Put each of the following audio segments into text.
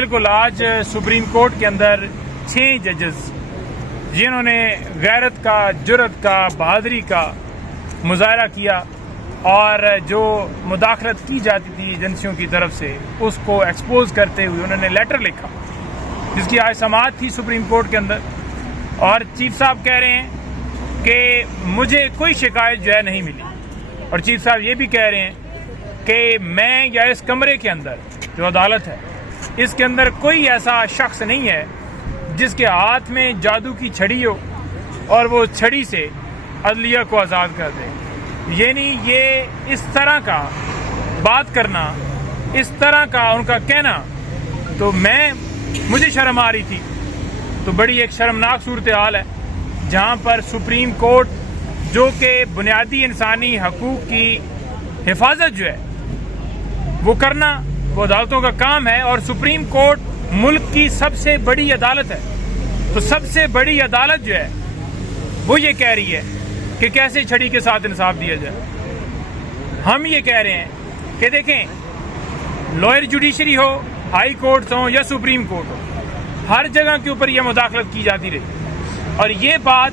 بالکل آج supreme court کے اندر 6 ججز جنہوں نے غیرت کا، جرت کا، بہادری کا مظاہرہ کیا اور جو مداخلت کی جاتی تھی ایجنسیوں کی طرف سے اس کو ایکسپوز کرتے ہوئے انہوں نے لیٹر لکھا جس کی آج سماعت تھی سپریم کورٹ کے اندر، اور چیف صاحب کہہ رہے ہیں کہ مجھے کوئی شکایت جو ہے نہیں ملی، اور چیف صاحب یہ بھی کہہ رہے ہیں کہ میں یا اس کمرے کے اندر جو عدالت ہے اس کے اندر کوئی ایسا شخص نہیں ہے جس کے ہاتھ میں جادو کی چھڑی ہو اور وہ چھڑی سے عدلیہ کو آزاد کر دے۔ یعنی یہ اس طرح کا بات کرنا، اس طرح کا ان کا کہنا، تو مجھے شرم آ رہی تھی۔ تو بڑی ایک شرمناک صورتحال ہے جہاں پر سپریم کورٹ جو کہ بنیادی انسانی حقوق کی حفاظت جو ہے وہ کرنا وہ عدالتوں کا کام ہے، اور سپریم کورٹ ملک کی سب سے بڑی عدالت ہے، تو سب سے بڑی عدالت جو ہے وہ یہ کہہ رہی ہے کہ کیسے چھڑی کے ساتھ انصاف دیا جائے۔ ہم یہ کہہ رہے ہیں کہ دیکھیں، لوئر جوڈیشری ہو، ہائی کورٹس ہوں یا سپریم کورٹ ہو، ہر جگہ کے اوپر یہ مداخلت کی جاتی رہی، اور یہ بات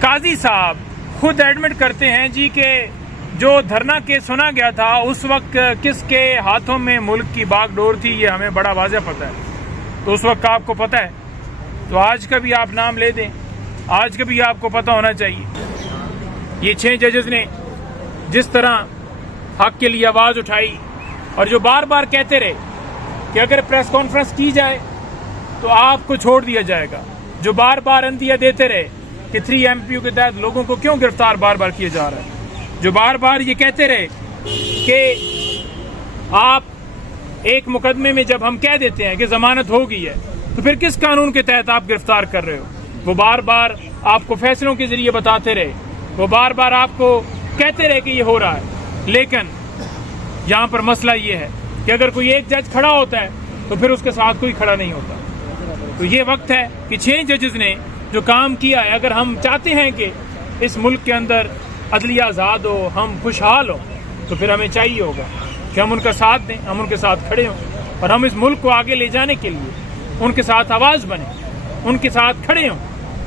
قاضی صاحب خود ایڈمٹ کرتے ہیں جی کہ جو دھرنا کیس سنا گیا تھا اس وقت کس کے ہاتھوں میں ملک کی باغ ڈور تھی یہ ہمیں بڑا واضح پتہ ہے، تو اس وقت کا آپ کو پتہ ہے، تو آج کا بھی آپ نام لے دیں، آج کا بھی آپ کو پتہ ہونا چاہیے۔ یہ 6 ججز نے جس طرح حق کے لیے آواز اٹھائی اور جو بار بار کہتے رہے کہ اگر پریس کانفرنس کی جائے تو آپ کو چھوڑ دیا جائے گا، جو بار بار اندیہ دیتے رہے کہ 3 MPO کے تحت لوگوں کو کیوں گرفتار بار بار کیا جا رہا ہے، جو بار بار یہ کہتے رہے کہ آپ ایک مقدمے میں جب ہم کہہ دیتے ہیں کہ ضمانت ہو گئی ہے تو پھر کس قانون کے تحت آپ گرفتار کر رہے ہو، وہ بار بار آپ کو فیصلوں کے ذریعے بتاتے رہے، وہ بار بار آپ کو کہتے رہے کہ یہ ہو رہا ہے، لیکن یہاں پر مسئلہ یہ ہے کہ اگر کوئی ایک جج کھڑا ہوتا ہے تو پھر اس کے ساتھ کوئی کھڑا نہیں ہوتا۔ تو یہ وقت ہے کہ 6 ججز نے جو کام کیا ہے، اگر ہم چاہتے ہیں کہ اس ملک کے اندر عدلیہ آزاد ہو، ہم خوشحال ہوں، تو پھر ہمیں چاہیے ہوگا کہ ہم ان کا ساتھ دیں، ہم ان کے ساتھ کھڑے ہوں، اور ہم اس ملک کو آگے لے جانے کے لیے ان کے ساتھ آواز بنیں، ان کے ساتھ کھڑے ہوں،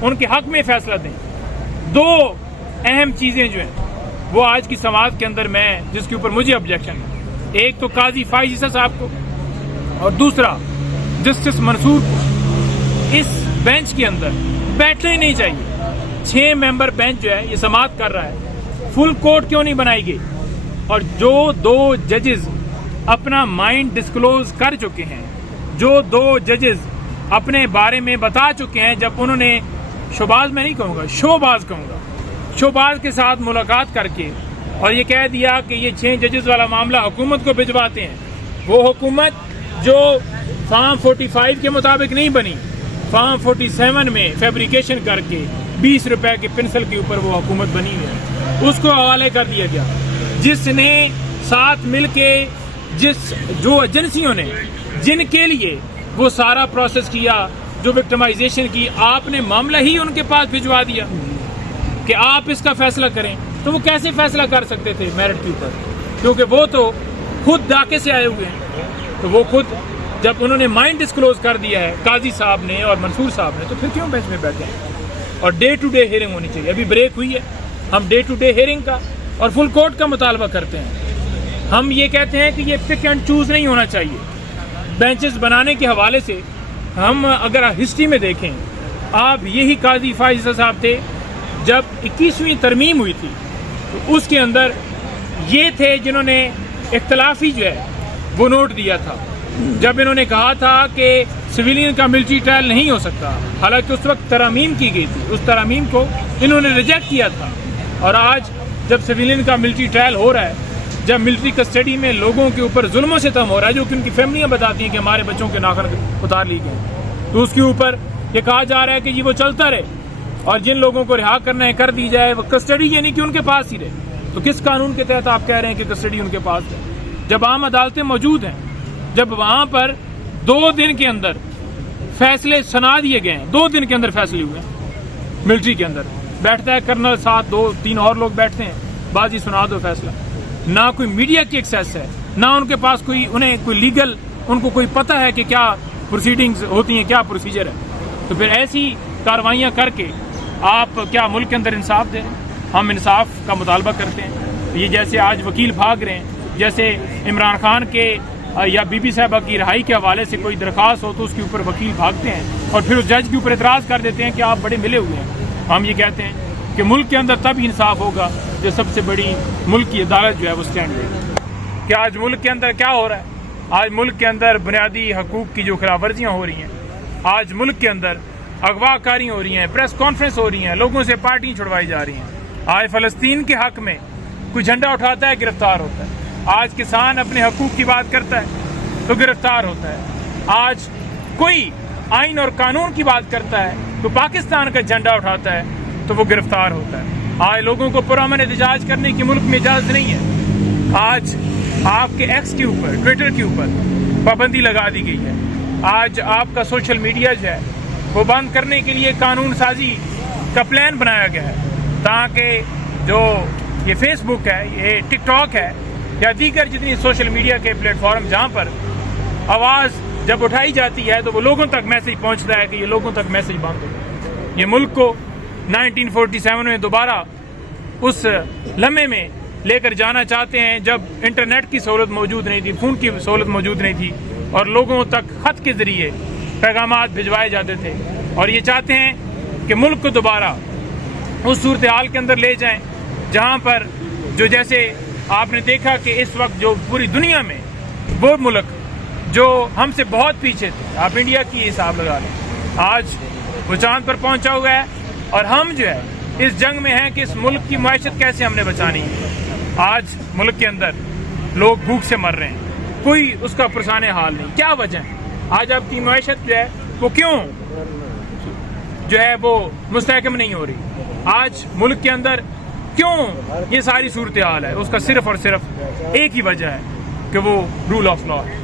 ان کے حق میں فیصلہ دیں۔ 2 اہم چیزیں جو ہیں وہ آج کی سماعت کے اندر جس کے اوپر مجھے آبجیکشن ہے، ایک تو قاضی فائز عیسیٰ صاحب کو، اور دوسرا جسٹس منصور کو اس بینچ کے اندر بیٹھنا ہی نہیں چاہیے۔ 6 ممبر بینچ جو ہے یہ سماعت کر رہا ہے، فل کورٹ کیوں نہیں بنائی گئی؟ اور جو 2 ججز اپنا مائنڈ ڈسکلوز کر چکے ہیں، جو 2 ججز اپنے بارے میں بتا چکے ہیں، جب انہوں نے شوباز میں نہیں کہوں گا، شوباز کہوں گا، شوباز کے ساتھ ملاقات کر کے اور یہ کہہ دیا کہ یہ 6 ججز والا معاملہ حکومت کو بھجواتے ہیں، وہ حکومت جو فارم 45 کے مطابق نہیں بنی، فارم 47 میں فیبریکیشن کر کے 20 روپے کے پنسل کے اوپر وہ حکومت بنی ہے، اس کو حوالے کر دیا گیا۔ جس نے ساتھ مل کے جو ایجنسیوں نے جن کے لیے وہ سارا پروسیس کیا، جو وکٹمائزیشن کی، آپ نے معاملہ ہی ان کے پاس بھجوا دیا کہ آپ اس کا فیصلہ کریں، تو وہ کیسے فیصلہ کر سکتے تھے میرٹ کے اوپر؟ کیونکہ وہ تو خود ڈاکے سے آئے ہوئے ہیں، تو وہ خود جب انہوں نے مائنڈ ڈسکلوز کر دیا ہے قاضی صاحب نے اور منصور صاحب نے، تو پھر کیوں بینچ میں بیٹھے ہیں؟ اور ڈے ٹو ڈے ہیئرنگ ہونی چاہیے۔ ابھی بریک ہوئی ہے، ہم ڈے ٹو ڈے ہیئرنگ کا اور فل کورٹ کا مطالبہ کرتے ہیں۔ ہم یہ کہتے ہیں کہ یہ پک اینڈ چوز نہیں ہونا چاہیے۔ بینچز بنانے کے حوالے سے ہم اگر ہسٹری میں دیکھیں، آپ یہی قاضی فائز صاحب تھے جب 21ویں ترمیم ہوئی تھی، تو اس کے اندر یہ تھے جنہوں نے اختلافی جو ہے وہ نوٹ دیا تھا، جب انہوں نے کہا تھا کہ سویلین کا ملٹری ٹرائل نہیں ہو سکتا، حالانکہ اس وقت ترامیم کی گئی تھی، اس ترامیم کو انہوں نے ریجیکٹ کیا تھا۔ اور آج جب سویلین کا ملٹری ٹرائل ہو رہا ہے، جب ملٹری کسٹڈی میں لوگوں کے اوپر ظلم و ستم ہو رہا ہے، جو کہ ان کی فیملیاں بتاتی ہیں کہ ہمارے بچوں کے ناخن اتار لی گئے، تو اس کے اوپر یہ کہا جا رہا ہے کہ یہ وہ چلتا رہے، اور جن لوگوں کو رہا کرنا ہے کر دی جائے، وہ کسٹڈی یعنی کہ ان کے پاس ہی رہے۔ تو کس قانون کے تحت آپ کہہ رہے ہیں کہ کسٹڈی ان کے پاس ہے؟ جب عام عدالتیں موجود ہیں، جب وہاں پر 2 دن کے اندر فیصلے سنا دیے گئے ہیں، 2 دن کے اندر فیصلے ہوئے ہیں، ملٹری کے اندر بیٹھتا ہے کرنل، ساتھ 2-3 اور لوگ بیٹھتے ہیں، بازی سنا دو فیصلہ، نہ کوئی میڈیا کی ایکسیس ہے، نہ ان کے پاس انہیں کوئی لیگل ان کو کوئی پتہ ہے کہ کیا پروسیڈنگز ہوتی ہیں, کیا پروسیجر ہے. تو پھر ایسی کارروائیاں کر کے آپ کیا ملک کے اندر انصاف دے رہے ہیں؟ ہم انصاف کا مطالبہ کرتے ہیں. یہ جیسے آج وکیل بھاگ رہے ہیں, جیسے عمران خان کے یا بی بی صاحبہ کی رہائی کے حوالے سے کوئی درخواست ہو تو اس کے اوپر وکیل بھاگتے ہیں اور پھر اس جج کے اوپر اعتراض کر دیتے ہیں کہ آپ بڑے ملے ہوئے ہیں. ہم یہ کہتے ہیں کہ ملک کے اندر تب ہی انصاف ہوگا جو سب سے بڑی ملک کی عدالت جو ہے وہ اسٹینڈ لے گی. کہ آج ملک کے اندر کیا ہو رہا ہے؟ آج ملک کے اندر بنیادی حقوق کی جو خلاف ورزیاں ہو رہی ہیں, آج ملک کے اندر اغوا کاری ہو رہی ہیں, پریس کانفرنس ہو رہی ہیں, لوگوں سے پارٹیاں چھڑوائی جا رہی ہیں. آج فلسطین کے حق میں کوئی جھنڈا اٹھاتا ہے گرفتار ہوتا ہے. آج کسان اپنے حقوق کی بات کرتا ہے تو گرفتار ہوتا ہے. آج کوئی آئین اور قانون کی بات کرتا ہے تو پاکستان کا جھنڈا اٹھاتا ہے تو وہ گرفتار ہوتا ہے. آج لوگوں کو پرامن احتجاج کرنے کی ملک میں اجازت نہیں ہے. آج آپ کے ایکس کے اوپر, ٹویٹر کے اوپر پابندی لگا دی گئی ہے. آج آپ کا سوشل میڈیا جو ہے وہ بند کرنے کے لیے قانون سازی کا پلان بنایا گیا ہے تاکہ جو یہ فیس بک ہے, یہ ٹک ٹاک ہے یا دیگر جتنی سوشل میڈیا کے پلیٹ فارم جہاں پر آواز جب اٹھائی جاتی ہے تو وہ لوگوں تک میسج پہنچتا ہے کہ یہ لوگوں تک میسج بند ہو. یہ ملک کو 1947 میں دوبارہ اس لمحے میں لے کر جانا چاہتے ہیں جب انٹرنیٹ کی سہولت موجود نہیں تھی, فون کی سہولت موجود نہیں تھی اور لوگوں تک خط کے ذریعے پیغامات بھجوائے جاتے تھے. اور یہ چاہتے ہیں کہ ملک کو دوبارہ اس صورتحال کے اندر لے جائیں جہاں پر جو جیسے آپ نے دیکھا کہ اس وقت جو پوری دنیا میں وہ ملک جو ہم سے بہت پیچھے تھے, آپ انڈیا کی حساب لگا لیں, آج وہ چاند پر پہنچا ہوا ہے اور ہم جو ہے اس جنگ میں ہیں کہ اس ملک کی معیشت کیسے ہم نے بچانی ہے. آج ملک کے اندر لوگ بھوک سے مر رہے ہیں, کوئی اس کا پرسان حال نہیں. کیا وجہ ہے؟ آج آپ کی معیشت جو ہے وہ کیوں جو ہے وہ مستحکم نہیں ہو رہی؟ آج ملک کے اندر کیوں یہ ساری صورتحال ہے؟ اس کا صرف اور صرف ایک ہی وجہ ہے کہ وہ رول آف لا ہے,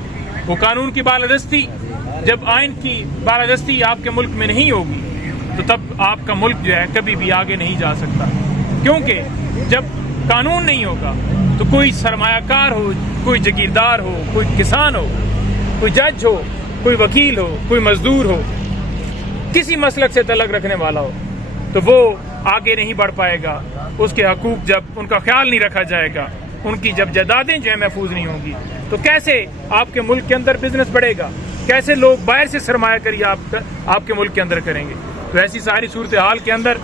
وہ قانون کی بالادستی. جب آئین کی بالادستی آپ کے ملک میں نہیں ہوگی تو تب آپ کا ملک جو ہے کبھی بھی آگے نہیں جا سکتا. کیونکہ جب قانون نہیں ہوگا تو کوئی سرمایہ کار ہو, کوئی جگیردار ہو, کوئی کسان ہو, کوئی جج ہو, کوئی وکیل ہو, کوئی مزدور ہو, کسی مسلک سے تعلق رکھنے والا ہو تو وہ آگے نہیں بڑھ پائے گا. اس کے حقوق جب ان کا خیال نہیں رکھا جائے گا, ان کی جب جائیدادیں جو ہے محفوظ نہیں ہوں گی تو کیسے آپ کے ملک کے اندر بزنس بڑھے گا؟ کیسے لوگ باہر سے سرمایہ کاری آپ کے ملک کے اندر کریں گے؟ تو ایسی ساری صورتحال کے اندر